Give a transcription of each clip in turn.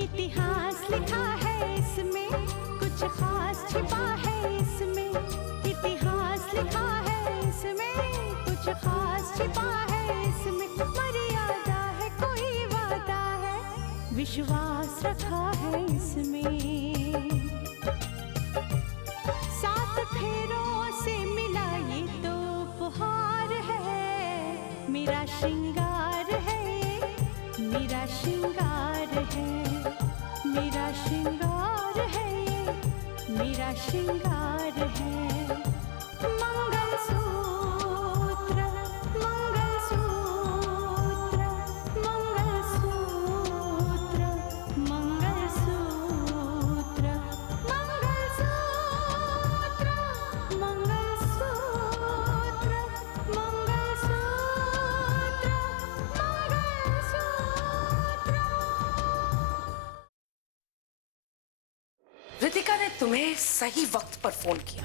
इतिहास लिखा है इसमें, कुछ खास छिपा है इसमें। इतिहास लिखा है इसमें, कुछ खास छिपा है इसमें। मर्यादा है, कोई वादा है, विश्वास रखा है इसमें। सात फेरों से मिला ये तो उपहार है, मेरा श्रृंगार है, मेरा श्रृंगार है, मेरा श्रृंगार है, मेरा श्रृंगार है। मंगलसूत्र, मंगलसूत्र, मंगलसूत्र, मंगलसूत्र, मंगलसूत्र, मंगलसूत्र, मंगलसूत्र। रितिका ने तुम्हें सही वक्त पर फोन किया।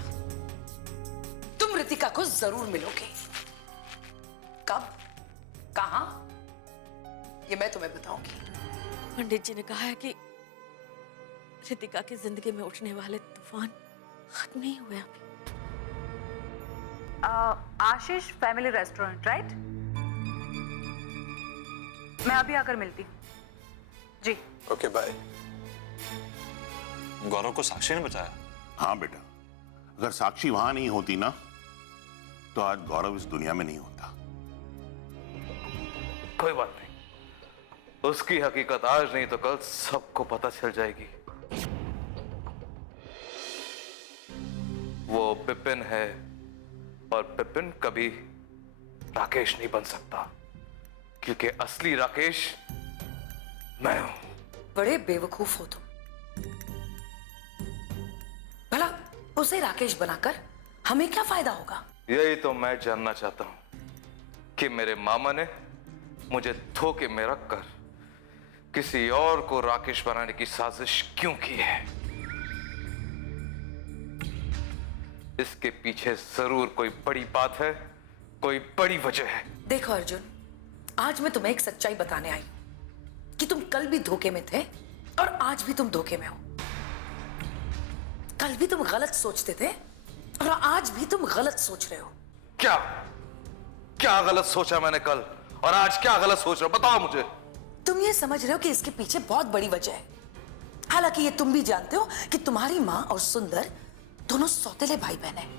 तुम रितिका को जरूर मिलोगे। कब, कहां, ये मैं तुम्हें बताऊंगी। पंडित जी ने कहा है कि रितिका की जिंदगी में उठने वाले तूफान खत्म नहीं हुए अभी। आशीष फैमिली रेस्टोरेंट, राइट? मैं अभी आकर मिलती हूँ जी। Okay bye. गौरव को साक्षी ने बताया? हाँ बेटा, अगर साक्षी वहां नहीं होती ना तो आज गौरव इस दुनिया में नहीं होता। कोई बात नहीं, उसकी हकीकत आज नहीं तो कल सबको पता चल जाएगी। वो पिपिन है और पिपिन कभी राकेश नहीं बन सकता, क्योंकि असली राकेश मैं हूं। बड़े बेवकूफ हो तुम। भला उसे राकेश बनाकर हमें क्या फायदा होगा? यही तो मैं जानना चाहता हूं कि मेरे मामा ने मुझे धोखे में रखकर किसी और को राकेश बनाने की साजिश क्यों की है। इसके पीछे जरूर कोई बड़ी बात है, कोई बड़ी वजह है। देखो अर्जुन, आज मैं तुम्हें एक सच्चाई बताने आई हूं कि तुम कल भी धोखे में थे और आज भी तुम धोखे में हो। कल भी तुम गलत सोचते थे और आज भी तुम गलत सोच रहे हो। क्या क्या गलत सोचा मैंने कल और आज क्या गलत सोच रहा हूं, बताओ मुझे। तुम ये समझ रहे हो कि इसके पीछे बहुत बड़ी वजह है। हालांकि ये तुम भी जानते हो कि तुम्हारी माँ और सुंदर दोनों सौतेले भाई बहन हैं।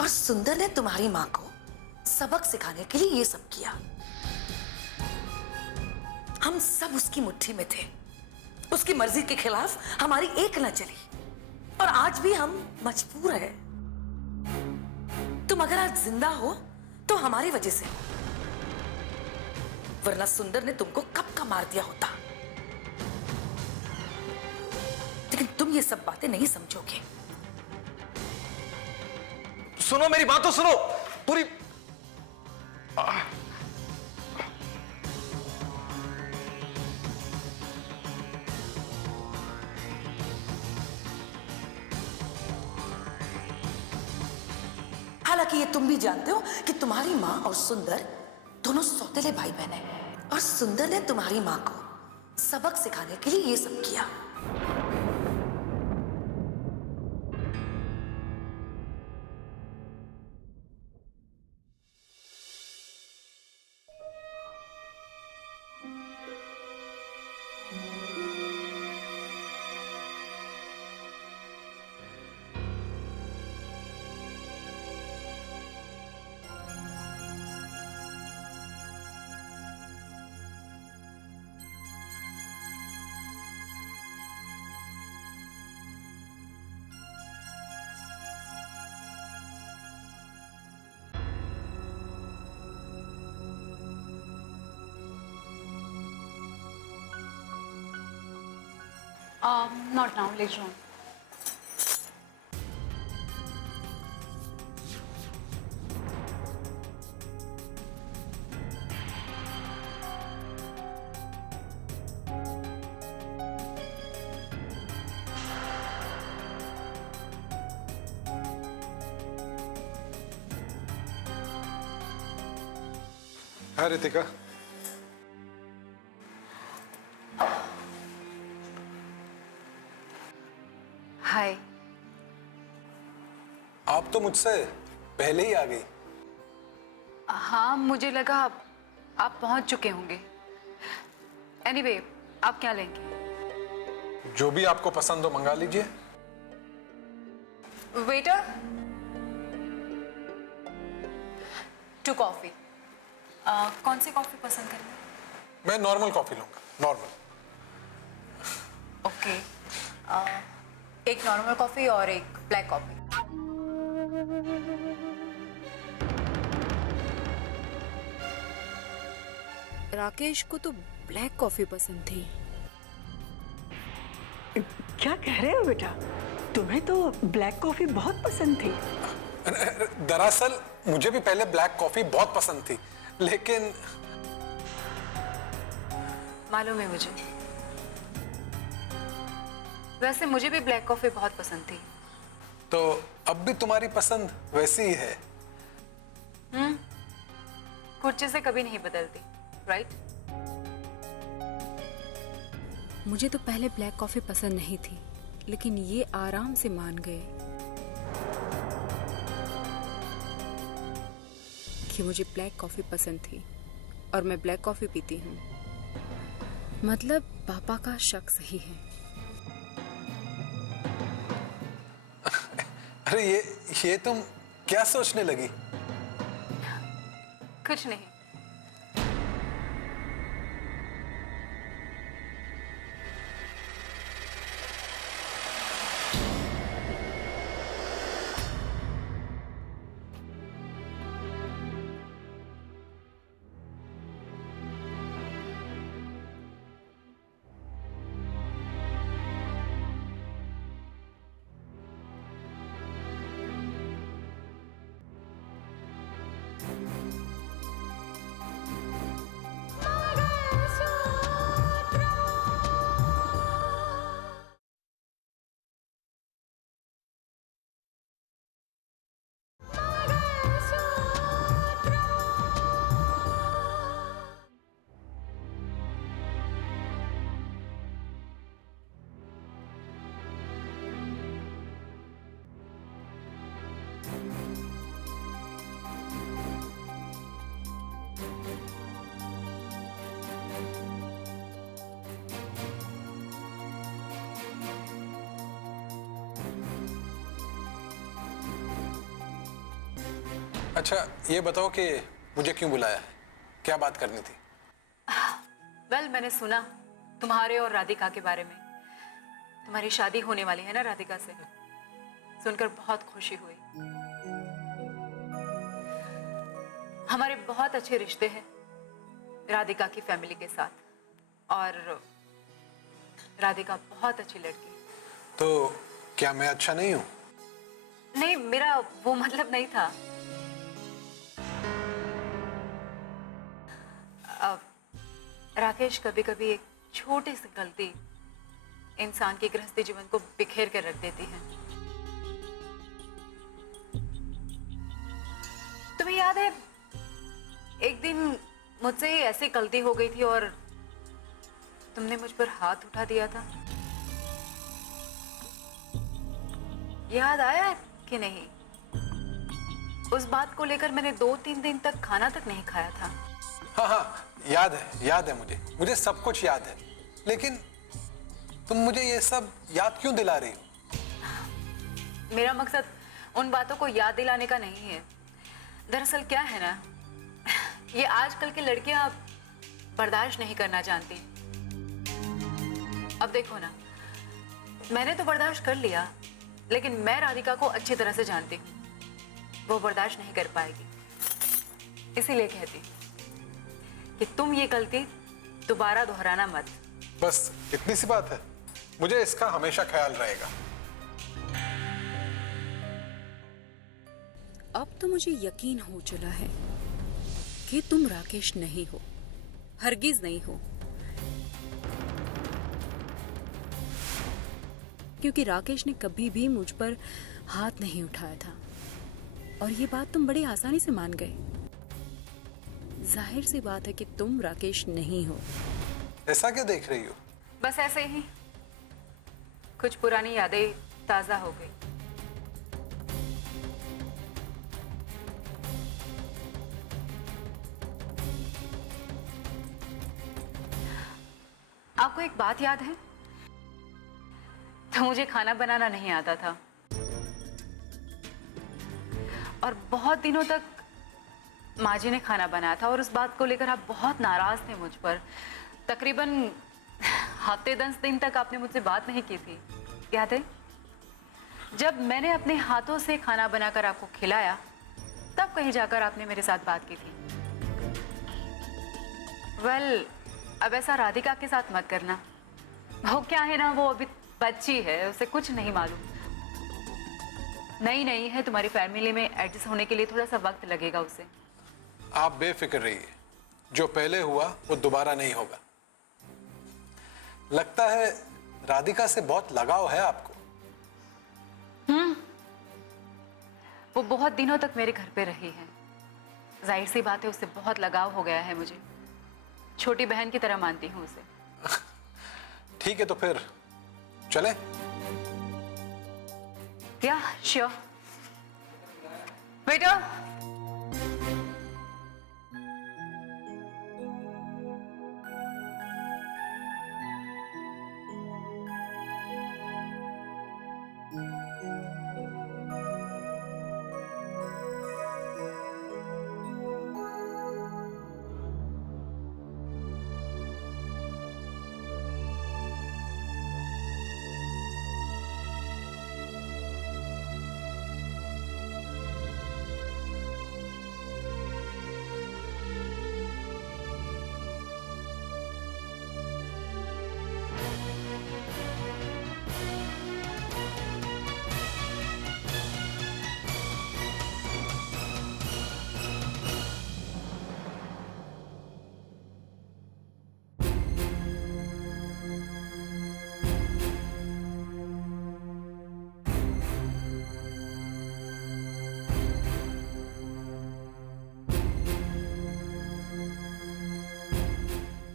और सुंदर ने तुम्हारी माँ को सबक सिखाने के लिए ये सब किया। हम सब उसकी मुट्ठी में थे, उसकी मर्जी के खिलाफ हमारी एक न चली और आज भी हम मजबूर हैं। तुम अगर आज जिंदा हो तो हमारी वजह से, वरना सुंदर ने तुमको कब का मार दिया होता। लेकिन तुम ये सब बातें नहीं समझोगे। सुनो, मेरी बात तो सुनो पूरी। हालांकि ये तुम भी जानते हो कि तुम्हारी माँ और सुंदर दोनों सौतेले भाई बहन हैं और सुंदर ने तुम्हारी माँ को सबक सिखाने के लिए ये सब किया। Not now, later on. हाय रितिका। हाय। आप तो मुझसे पहले ही आ गई। हाँ, मुझे लगा आप पहुंच चुके होंगे। एनीवे, आप क्या लेंगे? जो भी आपको पसंद हो मंगा लीजिए। Waiter, 2 coffee. कौन सी कॉफी पसंद करेंगे? मैं नॉर्मल कॉफी लूंगा, नॉर्मल। ओके, एक नॉर्मल कॉफी और एक ब्लैक कॉफी। राकेश को तो ब्लैक कॉफी पसंद थी। क्या कह रहे हो बेटा? तुम्हें तो ब्लैक कॉफी बहुत पसंद थी। दरअसल मुझे भी पहले ब्लैक कॉफी बहुत पसंद थी, लेकिन मालूम है मुझे। वैसे मुझे भी ब्लैक कॉफी बहुत पसंद थी। तो अब भी तुम्हारी पसंद वैसी ही है। कुछ चीजें कभी नहीं बदलती, राइट? मुझे तो पहले ब्लैक कॉफी पसंद नहीं थी, लेकिन ये आराम से मान गए कि मुझे ब्लैक कॉफी पसंद थी और मैं ब्लैक कॉफी पीती हूँ। मतलब पापा का शक सही है। अरे ये तुम क्या सोचने लगी? कुछ नहीं। अच्छा ये बताओ कि मुझे क्यों बुलाया है? क्या बात करनी थी? वेल, मैंने सुना तुम्हारे और राधिका के बारे में। तुम्हारी शादी होने वाली है ना राधिका से। सुनकर बहुत खुशी हुई। हमारे बहुत अच्छे रिश्ते हैं राधिका की फैमिली के साथ, और राधिका बहुत अच्छी लड़की। तो क्या मैं अच्छा नहीं हूं? नहीं, मेरा वो मतलब नहीं था। राकेश, कभी कभी एक छोटी सी गलती इंसान के गृहस्थी जीवन को बिखेर कर रख देती है। तुम्हें याद है एक दिन मुझसे ही ऐसी गलती हो गई थी और तुमने मुझ पर हाथ उठा दिया था? याद आया कि नहीं? उस बात को लेकर मैंने 2-3 दिन तक खाना तक नहीं खाया था। हाँ, याद है मुझे सब कुछ याद है। लेकिन तुम मुझे ये सब याद क्यों दिला रही हो? मेरा मकसद उन बातों को याद दिलाने का नहीं है। दरअसल क्या है ना, ये आजकल की लड़कियां बर्दाश्त नहीं करना जानती। अब देखो ना, मैंने तो बर्दाश्त कर लिया, लेकिन मैं राधिका को अच्छी तरह से जानती हूँ। वो बर्दाश्त नहीं कर पाएगी। इसीलिए कहती हूँ कि तुम ये गलती दोबारा दोहराना मत। बस इतनी सी बात है। मुझे इसका हमेशा ख्याल रहेगा। अब तो मुझे यकीन हो चला है कि तुम राकेश नहीं हो, हरगिज नहीं हो। क्योंकि राकेश ने कभी भी मुझ पर हाथ नहीं उठाया था, और ये बात तुम बड़ी आसानी से मान गए। जाहिर सी बात है कि तुम राकेश नहीं हो। ऐसा क्या देख रही हो? बस ऐसे ही कुछ पुरानी यादें ताज़ा हो गई। आपको एक बात याद है? तो मुझे खाना बनाना नहीं आता था और बहुत दिनों तक माँ जी ने खाना बनाया था और उस बात को लेकर आप बहुत नाराज थे मुझ पर। तकरीबन हफ्ते 10 दिन तक आपने मुझसे बात नहीं की थी, याद है? जब मैंने अपने हाथों से खाना बनाकर आपको खिलाया तब कहीं जाकर आपने मेरे साथ बात की थी। वेल, अब ऐसा राधिका के साथ मत करना। वो क्या है ना, वो अभी बच्ची है, उसे कुछ नहीं मालूम। नई नई है, तुम्हारी फैमिली में एडजस्ट होने के लिए थोड़ा सा वक्त लगेगा उसे। आप बेफिक्र रहिए, जो पहले हुआ वो दोबारा नहीं होगा। लगता है राधिका से बहुत लगाव है आपको। वो बहुत दिनों तक मेरे घर पे रही है, जाहिर सी बात है उससे बहुत लगाव हो गया है मुझे। छोटी बहन की तरह मानती हूँ उसे। ठीक है, तो फिर चले? या श्योर। बेटा,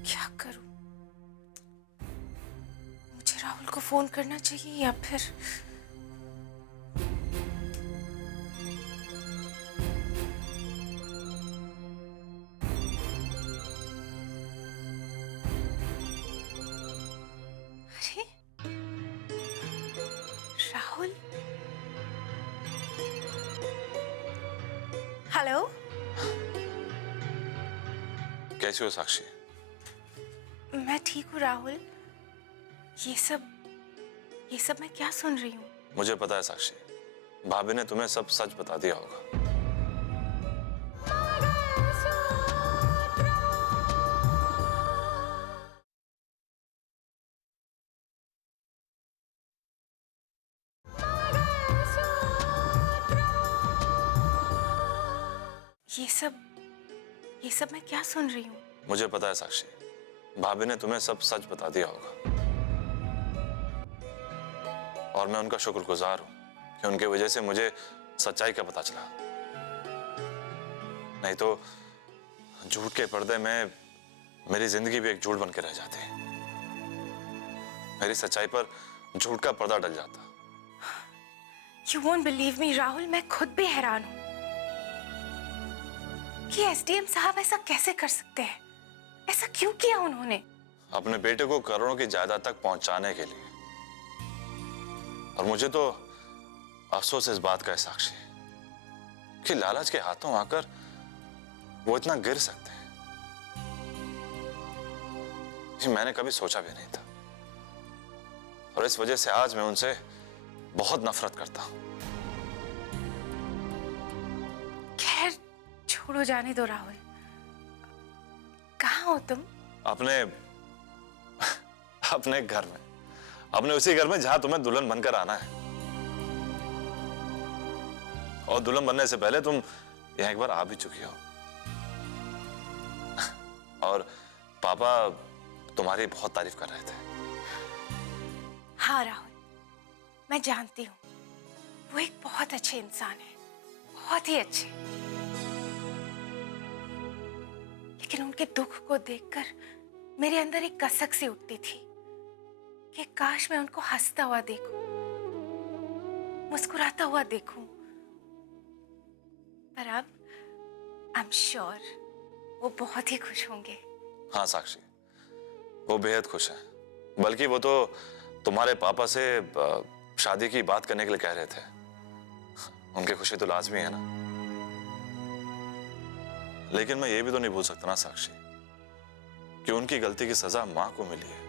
क्या करूं? मुझे राहुल को फोन करना चाहिए या फिर अरे राहुल। हेलो, कैसी हो साक्षी? मैं ठीक हूँ राहुल। ये सब मैं क्या सुन रही हूँ? मुझे पता है साक्षी, भाभी ने तुम्हें सब सच बता दिया होगा। ये सब मैं क्या सुन रही हूँ? मुझे पता है साक्षी, भाभी ने तुम्हें सब सच बता दिया होगा और मैं उनका शुक्रगुजार हूं कि उनकी वजह से मुझे सच्चाई का पता चला। नहीं तो झूठ के पर्दे में मेरी जिंदगी भी एक झूठ बन के रह जाती। मेरी सच्चाई पर झूठ का पर्दा डल जाता। You won't believe me Rahul, मैं खुद भी हैरान हूँ कि एसडीएम साहब ऐसा कैसे कर सकते हैं। ऐसा क्यों किया उन्होंने? अपने बेटे को करोड़ों की जायदाद तक पहुंचाने के लिए। और मुझे तो अफसोस इस बात का है साक्षी कि लालच के हाथों आकर वो इतना गिर सकते हैं। ये मैंने कभी सोचा भी नहीं था और इस वजह से आज मैं उनसे बहुत नफरत करता हूं। खैर छोड़ो, जाने दो राहुल। कहाँ हो तुम? अपने घर में, अपने उसी घर में जहां तुम्हें दुल्हन बनकर आना है। और दुल्हन बनने से पहले तुम यहां एक बार आ भी चुकी हो। और पापा तुम्हारी बहुत तारीफ कर रहे थे। हाँ राहुल, मैं जानती हूँ वो एक बहुत अच्छे इंसान है, बहुत ही अच्छे। लेकिन उनके दुख को देखकर मेरे अंदर एक कसक सी उठती थी कि काश मैं उनको हंसता हुआ देखूं। मुस्कुराता हुआ देखूं। पर अब आई एम श्योर वो बहुत ही खुश होंगे। हाँ साक्षी, वो बेहद खुश है। बल्कि वो तो तुम्हारे पापा से शादी की बात करने के लिए कह रहे थे। उनकी खुशी तो लाजमी है ना। लेकिन मैं ये भी तो नहीं भूल सकता ना साक्षी कि उनकी गलती की सजा मां को मिली है।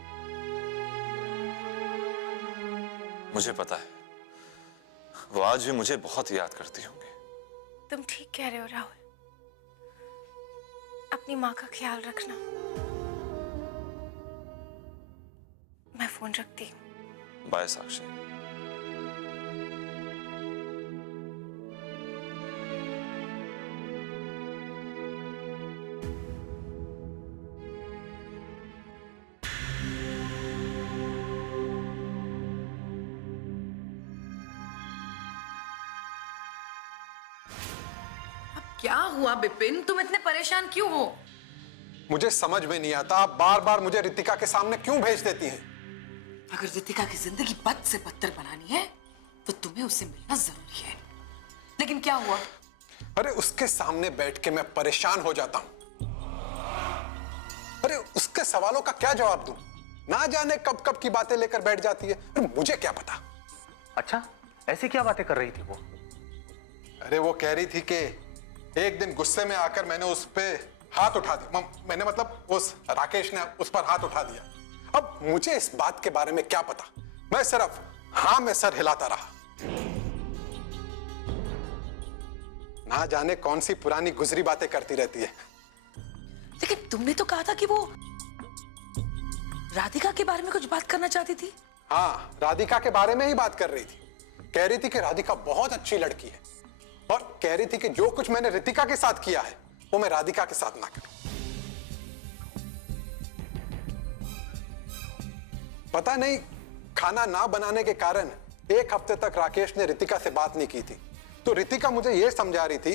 मुझे पता है वो आज भी मुझे बहुत याद करती होंगी। तुम ठीक कह रहे हो राहुल, अपनी माँ का ख्याल रखना। मैं फोन रखती हूँ। बाय साक्षी। क्या हुआ विपिन, तुम इतने परेशान क्यों हो? मुझे समझ में नहीं आता आप बार बार मुझे रितिका के सामने क्यों भेज देती हैं? अगर रितिका की जिंदगी बद से बदतर बनानी है तो तुम्हें उससे मिलना जरूरी है। लेकिन क्या हुआ? अरे उसके सामने बैठ के मैं परेशान हो जाता हूं। अरे उसके सवालों का क्या जवाब दूं? ना जाने कब कब की बातें लेकर बैठ जाती है। अरे मुझे क्या पता। अच्छा, ऐसी क्या बातें कर रही थी वो? अरे वो कह रही थी कि एक दिन गुस्से में आकर मैंने उस पे हाथ उठा दिया। मैंने मतलब उस राकेश ने उस पर हाथ उठा दिया। अब मुझे इस बात के बारे में क्या पता। मैं सिर्फ हाँ में सर हिलाता रहा। ना जाने कौन सी पुरानी गुजरी बातें करती रहती है। लेकिन तुमने तो कहा था कि वो राधिका के बारे में कुछ बात करना चाहती थी। हाँ, राधिका के बारे में ही बात कर रही थी। कह रही थी कि राधिका बहुत अच्छी लड़की है और कह रही थी कि जो कुछ मैंने रितिका के साथ किया है वो मैं राधिका के साथ ना करूं। पता नहीं खाना ना बनाने के कारण एक हफ्ते तक राकेश ने रितिका से बात नहीं की थी। तो रितिका मुझे यह समझा रही थी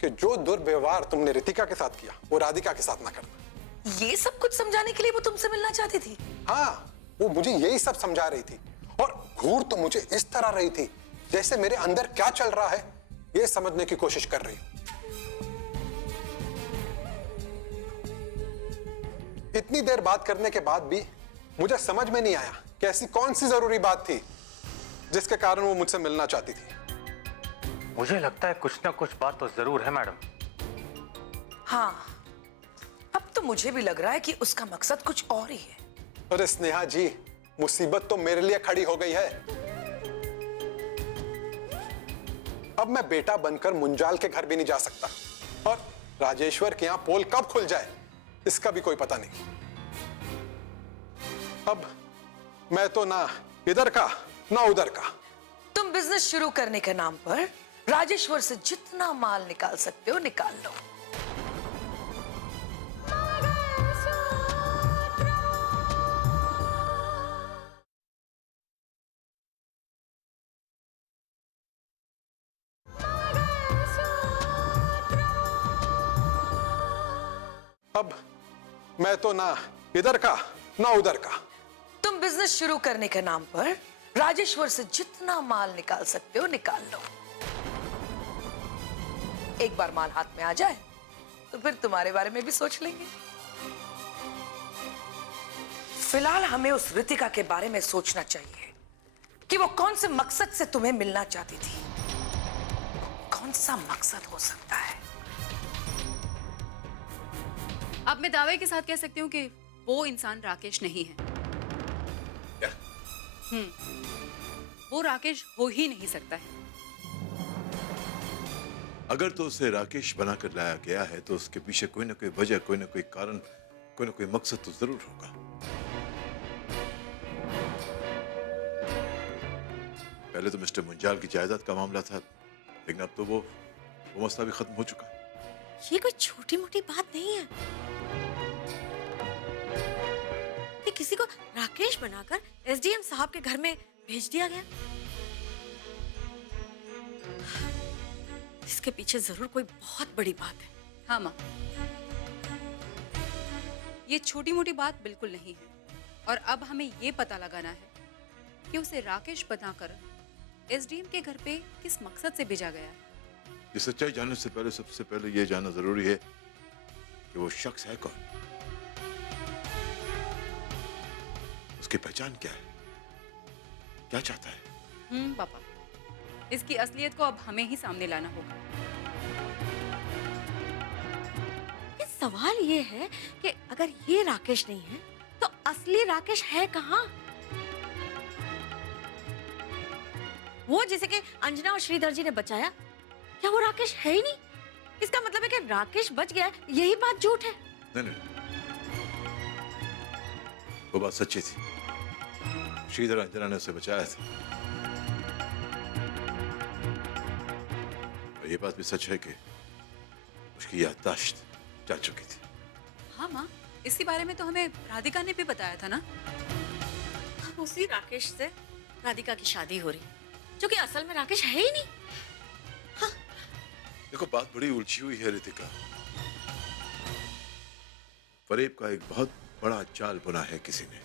कि जो दुर्व्यवहार तुमने रितिका के साथ किया वो राधिका के साथ ना करना। ये सब कुछ समझाने के लिए वो तुमसे मिलना चाहती थी? हाँ, वो मुझे यही सब समझा रही थी और घूर तो मुझे इस तरह रही थी जैसे मेरे अंदर क्या चल रहा है ये समझने की कोशिश कर रही हूं। इतनी देर बात करने के बाद भी मुझे समझ में नहीं आया कि ऐसी कौन सी जरूरी बात थी जिसके कारण वो मुझसे मिलना चाहती थी। मुझे लगता है कुछ ना कुछ बात तो जरूर है मैडम। हाँ, अब तो मुझे भी लग रहा है कि उसका मकसद कुछ और ही है। अरे स्नेहा जी, मुसीबत तो मेरे लिए खड़ी हो गई है। अब मैं बेटा बनकर मुंजाल के घर भी नहीं जा सकता और राजेश्वर के यहां पोल कब खुल जाए इसका भी कोई पता नहीं। अब मैं तो ना इधर का ना उधर का। तुम बिजनेस शुरू करने के नाम पर राजेश्वर से जितना माल निकाल सकते हो निकाल लो। अब मैं तो ना इधर का ना उधर का। तुम बिजनेस शुरू करने के नाम पर राजेश्वर से जितना माल निकाल सकते हो निकाल लो। एक बार माल हाथ में आ जाए तो फिर तुम्हारे बारे में भी सोच लेंगे। फिलहाल हमें उस रितिका के बारे में सोचना चाहिए कि वो कौन से मकसद से तुम्हें मिलना चाहती थी। कौन सा मकसद हो सकता है? अब मैं दावे के साथ कह सकती हूँ कि वो इंसान राकेश नहीं है। क्या? वो राकेश हो ही नहीं सकता है। अगर तो उसे राकेश बनाकर लाया गया है तो उसके पीछे कोई ना कोई वजह, कोई ना कोई कारण, कोई ना कोई मकसद तो जरूर होगा। पहले तो मिस्टर मुंजाल की जायदाद का मामला था, लेकिन अब तो वो मसला भी खत्म हो चुका है। ये कोई छोटी मोटी बात नहीं है कि किसी को राकेश बनाकर एसडीएम साहब के घर में भेज दिया गया। इसके पीछे जरूर कोई बहुत बड़ी बात है। हाँ माँ, ये छोटी मोटी बात बिल्कुल नहीं है। और अब हमें ये पता लगाना है कि उसे राकेश बनाकर एसडीएम के घर पे किस मकसद से भेजा गया है? ये सच्चाई जानने से पहले सबसे पहले ये जानना जरूरी है कि वो शख्स है कौन, उसकी पहचान क्या है, क्या चाहता है। पापा, इसकी असलियत को अब हमें ही सामने लाना होगा। सवाल ये है कि अगर ये राकेश नहीं है तो असली राकेश है कहाँ? वो जिसे कि अंजना और श्रीधर जी ने बचाया, क्या वो राकेश है ही नहीं? इसका मतलब है कि राकेश बच गया, यही बात झूठ है। नहीं, वो बात सच्ची थी। श्रीधर अंजना ने उसे बचाया था। और ये बात भी सच है कि उसकी याददाश्त जा चुकी थी। हाँ माँ, इसी बारे में तो हमें राधिका ने भी बताया था ना। अब उसी राकेश से राधिका की शादी हो रही, जो कि असल में राकेश है ही नहीं। हाँ। देखो, बात बड़ी उलझी हुई है रितिका। फरेब का एक बहुत बड़ा जाल बुना है किसी ने।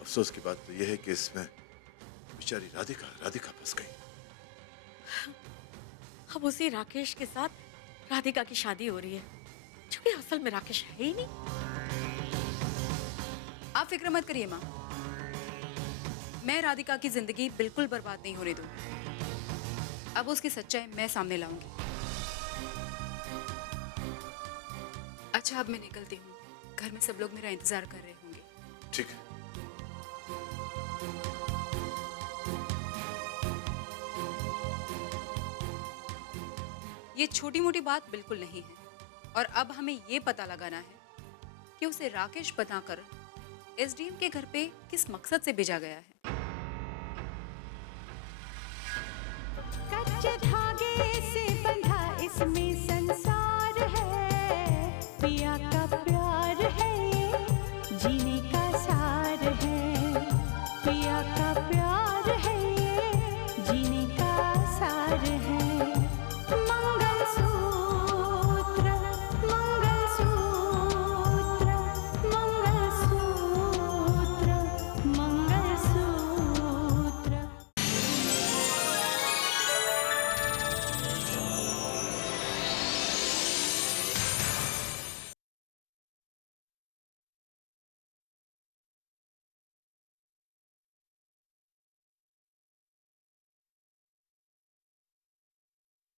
अफसोस की बात तो यह है कि इसमें बेचारी राधिका फंस गई। अब उसी राकेश के साथ राधिका की शादी हो रही है, जो कि असल में राकेश है ही नहीं। आप फिक्र मत करिए माँ, मैं राधिका की जिंदगी बिल्कुल बर्बाद नहीं होने दूंगी। अब उसकी सच्चाई मैं सामने लाऊंगी। अच्छा, अब मैं निकलती हूँ, घर में सब लोग मेरा इंतजार कर रहे होंगे। ठीक है। ये छोटी मोटी बात बिल्कुल नहीं है, और अब हमें ये पता लगाना है कि उसे राकेश बनाकर एसडीएम के घर पे किस मकसद से भेजा गया है। कच्चे धागे से बंधा इसमें संसार।